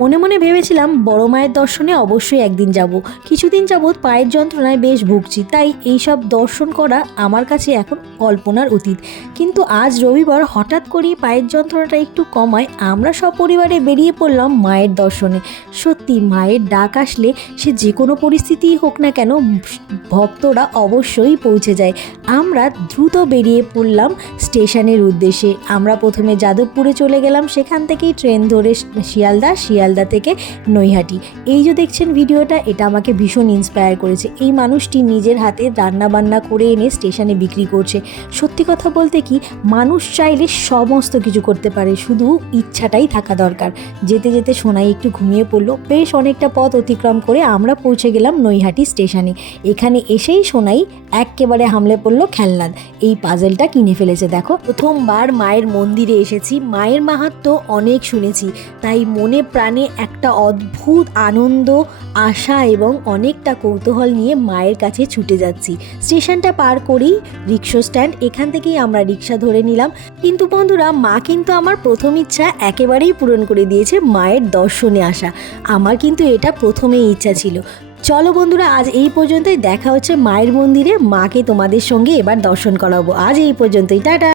মনে মনে ভেবেছিলাম বড় মায়ের দর্শনে অবশ্যই একদিন যাব। কিছুদিন যাবৎ পায়ের যন্ত্রণায় বেশ ভুগছি, তাই এইসব দর্শন করা আমার কাছে এখন কল্পনার অতীত। কিন্তু আজ রবিবার হঠাৎ করেই পায়ের যন্ত্রণাটা একটু কমায় আমরা সপরিবারে বেরিয়ে পড়লাম মায়ের দর্শনে। সত্যি মায়ের ডাক আসলে সে যে কোনো পরিস্থিতিই হোক না কেন, ভক্তরা অবশ্যই পৌঁছে যায়। আমরা দ্রুত বেরিয়ে পড়লাম স্টেশনের উদ্দেশ্যে। আমরা প্রথমে যাদবপুরে চলে গেলাম, সেখান থেকেই ট্রেন ধরে শিয়ালদা থেকে নৈহাটি। এই যে দেখছেন ভিডিওটা, এটা আমাকে ভীষণ ইন্সপায়ার করেছে। এই মানুষটি নিজের হাতে রান্না বান্না করে এনে স্টেশনে বিক্রি করছে। সত্যি কথা বলতে কি, মানুষ চাইলে সমস্ত কিছু করতে পারে, শুধু ইচ্ছাটাই থাকা দরকার। যেতে যেতে সোনাই একটু ঘুমিয়ে পড়লো। বেশ অনেকটা পথ অতিক্রম করে আমরা পৌঁছে গেলাম নৈহাটি স্টেশনে। এখানে এসেই সোনাই একেবারে হামলে পড়লো খেলনাদ। এই পাজেলটা কিনে ফেলেছে। দেখো, প্রথমবার মায়ের মন্দিরে এসেছি, মায়ের মাহাত্ম্য অনেক শুনেছি, তাই মনে প্রাণে একটা অদ্ভুত আনন্দ, আশা এবং অনেকটা কৌতূহল নিয়ে মায়ের কাছে ছুটে যাচ্ছি। স্টেশনটা পার করেই রিক্সা স্ট্যান্ড, এখান থেকেই আমরা রিক্সা ধরে নিলাম। কিন্তু বন্ধুরা, মা কিন্তু আমার প্রথম ইচ্ছা একেবারেই পূরণ করে দিয়েছে, মায়ের দর্শনে আসা। আমার কিন্তু এটা প্রথমেই ইচ্ছা ছিল। চলো বন্ধুরা, আজ এই পর্যন্তই। দেখা হচ্ছে মায়ের মন্দিরে। মাকে তোমাদের সঙ্গে এবার দর্শন করাবো। আজ এই পর্যন্তই, টাটা।